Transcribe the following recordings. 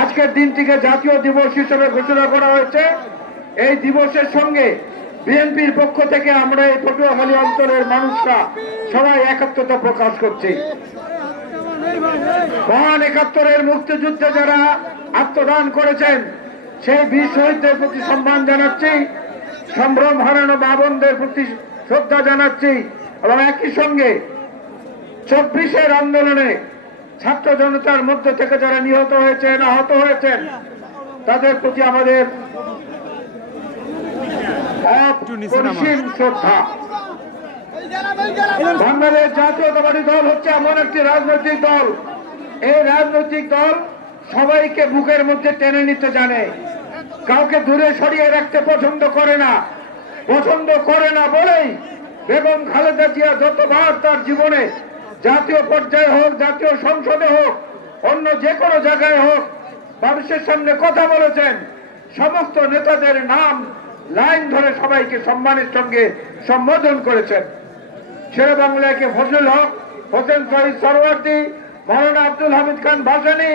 আজকের দিনটিকে জাতীয় দিবস হিসেবে ঘোষণা করা হয়েছে। এই দিবসের সঙ্গে বিএনপির পক্ষ থেকে আমরা এই পটুয়াখালী অঞ্চলের মানুষরা সবাই একাত্মতা প্রকাশ করছি। মহান ৭১-এর মুক্তিযুদ্ধে যারা আত্মদান করেছেন সেই বীর শহীদদের প্রতি সম্মান জানাচ্ছি, সম্ভ্রম হারানো মা বোনদের প্রতি শ্রদ্ধা জানাচ্ছি এবং একই সঙ্গে ২৪-এর আন্দোলনে ছাত্র জনতার মধ্যে থেকে যারা নিহত হয়েছেন, আহত হয়েছেন, তাদের প্রতি আমাদের অপরিসীম শ্রদ্ধা। বাংলাদেশ জাতীয়তাবাদী দল হচ্ছে এমন একটি রাজনৈতিক দল, এই রাজনৈতিক দল সবাইকে বুকের মধ্যে টেনে নিতে জানে, কাউকে দূরে সরিয়ে রাখতে পছন্দ করে না। পছন্দ করে না বলেই বেগম খালেদা জিয়া যতবার তার জীবনে জাতীয় পর্যায়ে হোক, জাতীয় সংসদে হোক, অন্য যে কোনো জায়গায় হোক, মানুষের সামনে কথা বলেছেন, সমস্ত নেতাদের নাম লাইন ধরে সবাইকে সম্মানের সঙ্গে সম্বোধন করেছেন। শেরে বাংলাকে ফজল হক, হোসেন শহীদ সরওয়ার্দী, মাওলানা আব্দুল হামিদ খান ভাসানী,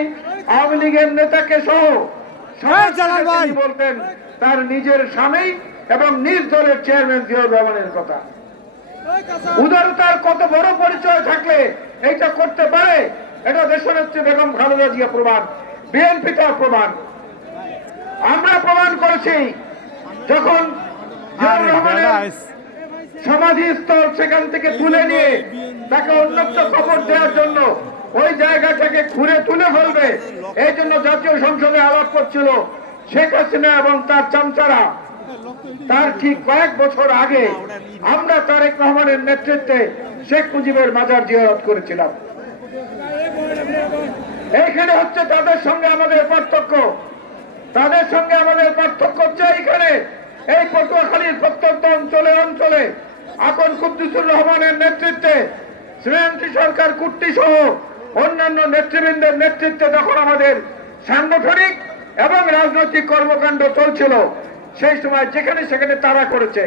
আওয়ামী লীগের নেতাকে সহ সবাই বলতেন তার নিজের স্বামী এবং নিজ দলের চেয়ারম্যান জিয়াউর রহমানের কথা। উদারতার কত বড় পরিচয় থাকলে এইটা করতে পারে, এটা দেশনেত্রী বেগম খালেদা জিয়া প্রমাণ, বিএনপি তার প্রমাণ। আমরা প্রমাণ করেছি যখন জিয়াউর রহমানের সমাধিস্থল সেখান থেকে তুলে নিয়ে তাকে অন্যত্র কবর দেওয়ার জন্য ওই জায়গাটাকে ঘুরে তুলে ফেলবে, এই জন্য জাতীয় সংসদে আলাপ করছিল শেখ হাসিনা এবং তার চামচারা। তার ঠিক কয়েক বছর আগে আমরা তারেক রহমানের নেতৃত্বে শেখ মুজিবের মাজার জিয়ারত করেছিলাম। এইখানে হচ্ছে তাদের সঙ্গে আমাদের পার্থক্য। তাদের সঙ্গে আমাদের পার্থক্য হচ্ছে এইখানে এই পটুয়াখালীর প্রত্যন্ত অঞ্চলে অঞ্চলে আপন কুদ্দুসুর রহমানের নেতৃত্বে, শ্রেয়াংশী সরকার কুট্টি সহ অন্যান্য নেতৃবৃন্দের নেতৃত্বে যখন আমাদের সাংগঠনিক এবং রাজনৈতিক কর্মকাণ্ড চলছিল, সেই সময় যেখানে সেখানে তারা করেছে।